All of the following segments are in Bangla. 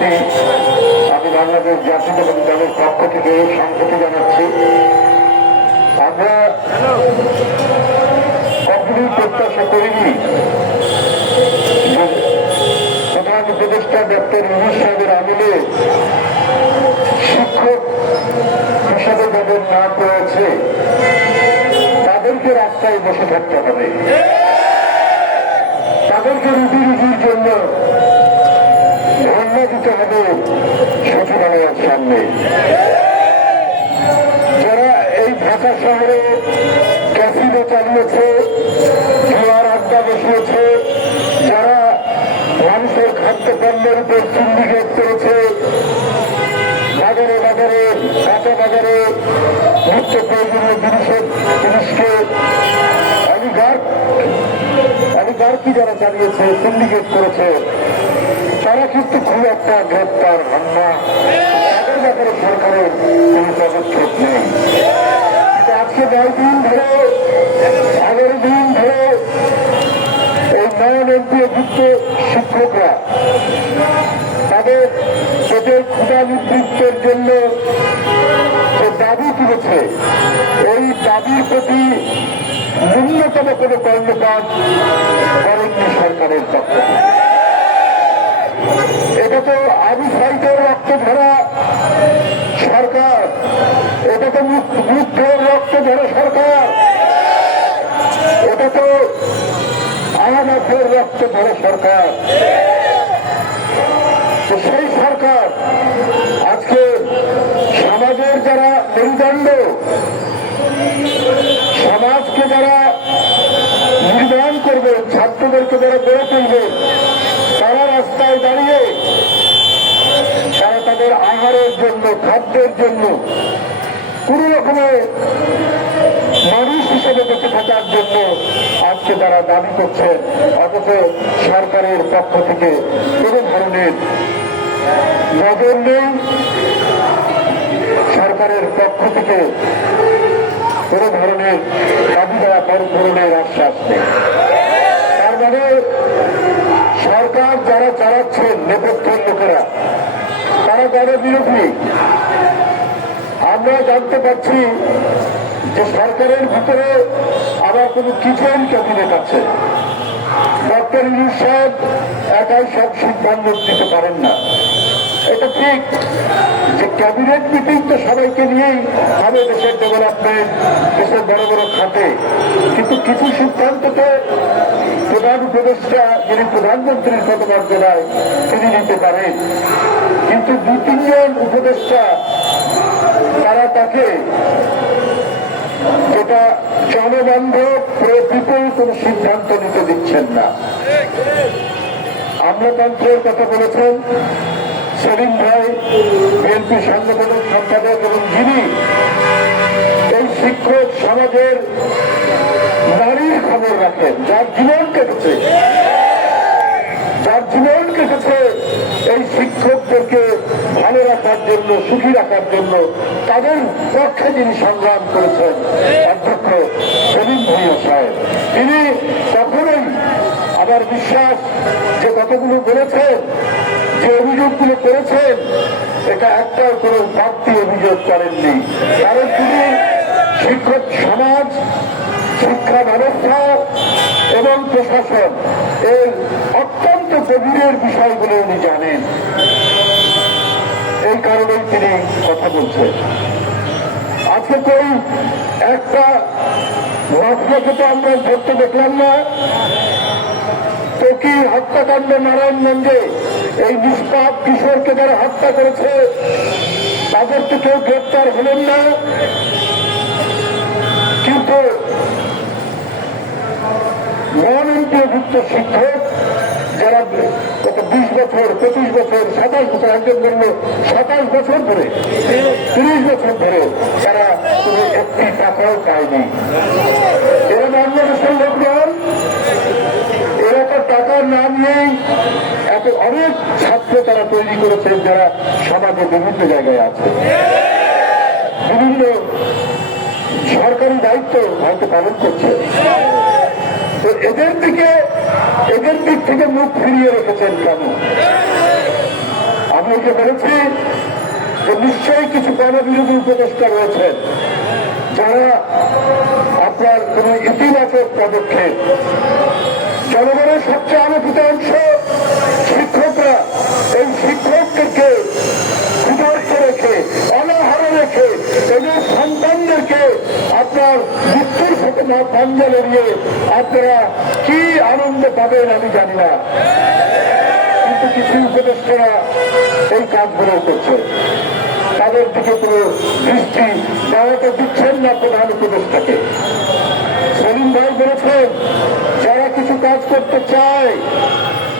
প্রতি আমি বাংলাদেশ জাতীয়তাবাদী দলের পক্ষ থেকে সংহতি জানাচ্ছি। আমরা করিনি উপদেষ্টা ডক্টর ইউনুস সাহেবের আমলে শিক্ষক হিসাবে যাদের নাম রয়েছে তাদেরকে রাস্তায় বসে থাকতে হবে। তাদেরকে রুটি রুটির জন্য দিতে হবে সচিবালয়ের সামনে। যারা এই ঢাকা শহরে ক্যাসিনো চালিয়েছে, জোয়ার আড্ডা বসিয়েছে, যারা মানুষের খাদ্যপণ্যের উপর সিন্ডিকেট করেছে, বাজারে বাজারে কাঁচা বাজারে নিত্য প্রয়োজনীয় জিনিসের জিনিসকে অলিগার্ক অলিগার্কি যারা চালিয়েছে, সিন্ডিকেট করেছে তারা কিন্তু খুব একটা গ্রেপ্তার হন না তাদের ব্যাপারে সরকারের কোনো পদক্ষেপ নেই আজকে নয় দিন ধরে এগারো দিন ধরে এই নয়ন এমপিও যুক্ত শিক্ষকরা, তাদের পেটের ক্ষুদা নিবৃত্তের জন্য যে দাবি তুলেছে এই দাবির প্রতি ন্যূনতম কোনো কর্মকাজ করেননি সরকারের পক্ষ থেকে। এটা তো আবু রক্ত ধরা সরকার। এটা তো মুক্তের রক্ত ধরা সরকার। এটা তো আহমদের রক্ত ধরা সরকার। সেই সরকার আজকে সমাজের যারা মেরুদণ্ড, সমাজকে যারা নির্মাণ করবে, ছাত্রদেরকে যারা গড়ে তুলবে তারা রাস্তায় দাঁড়িয়ে তারা তাদের আহারের জন্য, খাদ্যের জন্য কোন রকমের মানুষ হিসেবে বেঁচে থাকার জন্য আজকে তারা দাবি করছেন। অথচ সরকারের পক্ষ থেকে কোন ধরনের নজর নেই। সরকারের পক্ষ থেকে কোন ধরনের দাবি দেওয়া, কোন ধরনের আশ্বাস নেই। তার মানে সরকার যারা চালাচ্ছেন নেপথ্যের লোকেরা, তারা জনবিরোধী আমরা জানতে পারছি যে সরকারের ভিতরে আবার কোনো কিচেন ক্যাবিনেট আছে। ডক্টর ইউনুস সাহেব একাই সব সিদ্ধান্ত দিতে পারেন না। এটা ঠিক যে ক্যাবিনেট মিটিং তো সবাইকে নিয়েই হবে দেশের ডেভেলপমেন্ট, দেশের বড় বড় খাতে। কিন্তু কিছু সিদ্ধান্ত তো প্রধান উপদেষ্টা যিনি প্রধানমন্ত্রীর পদমর্যাদায় তিনি নিতে পারেন। কিন্তু দু তিনজন উপদেষ্টা, তারা তাকে যেটা জনবান্ধব পিপল কোন সিদ্ধান্ত নিতে দিচ্ছেন না। আমলাতন্ত্রের কথা বলেছেন সেলিম ভাই, বিএনপি সাংগঠনিক সম্পাদক এবং যিনি এই শিক্ষক সমাজের রাখেন যার জীবন কেটেছে। যার জীবন কেটেছে এই শিক্ষকদেরকে ভালো রাখার জন্য, সুখী রাখার জন্য তাদের পক্ষে যিনি সংগ্রাম করেছেন, অধ্যক্ষ সেলিম ভূঁইয়া সাহেব। তিনি কখনোই আমার বিশ্বাস যে কতগুলো বলেছেন, যে অভিযোগগুলো করেছেন, এটা একটাও কোনো বাড়তি অভিযোগ করেননি। কারণ তিনি শিক্ষক সমাজ, শিক্ষা ব্যবস্থা এবং প্রশাসন এর অত্যন্ত গভীরের বিষয়গুলো উনি জানেন। এই কারণেই তিনি কথা বলছেন। আজকে তো একটা মাফিয়াকে তো আমরা ধরতে দেখলাম না, তো কি হত্যাকাণ্ড নারায়ণগঞ্জে এই নিষ্পাপ কিশোরকে যারা হত্যা করেছে, তাদের তো কেউ গ্রেপ্তার হলেন না। কিন্তু নন শিক্ষক যারা গত বিশ বছর, পঁচিশ বছর সাতাশ বছর, একজন বলল সাতাশ বছর ধরে, তিরিশ বছর ধরে তারা কোনো একটি টাকাও পায়নি। এরা বাংলাদেশের লোকজন এরা তো টাকা না নিয়েই এত অনেক ছাত্র তারা তৈরি করেছেন যারা সমাজে বিভিন্ন জায়গায় আছে। বিভিন্ন সরকারি দায়িত্ব হয়তো পালন করছে। এদের দিকে, এদের দিক থেকে মুখ ফিরিয়ে রেখেছেন কেন? আমি এটা বলেছি যে নিশ্চয়ই কিছু গণবিরোধী উপদেষ্টা রয়েছেন যারা আপনার কোন ইতিবাচক পদক্ষেপ। জনগণের সবচেয়ে আলোকিত অংশ শিক্ষকরা এই শিক্ষকদেরকে সুদর্শ রেখে অনাহারে রেখে এদের সন্তানদেরকে আপনার মৃত্যুর সাথে না পাঞ্জা লড়িয়ে আপনারা কি আনন্দ পাবেন আমি জানি না। কিন্তু কিছু উপদেষ্টারা এই কাজগুলো করছে। তাদের দিকে কোনো দৃষ্টি দেওয়াতে দিচ্ছেন না প্রধান উপদেষ্টাকে। সেলিম ভাই বলেছেন, যারা কিছু কাজ করতে চায়,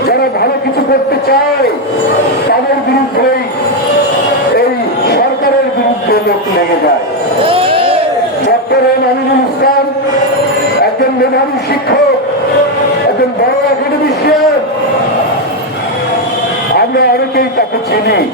যারা ভালো কিছু করতে চায়, তাদের বিরুদ্ধেই এই সরকারের বিরুদ্ধে লোক লেগে যায় ডক্টর এম আমিনুল ইসলাম একজন মেধাবী শিক্ষক একজন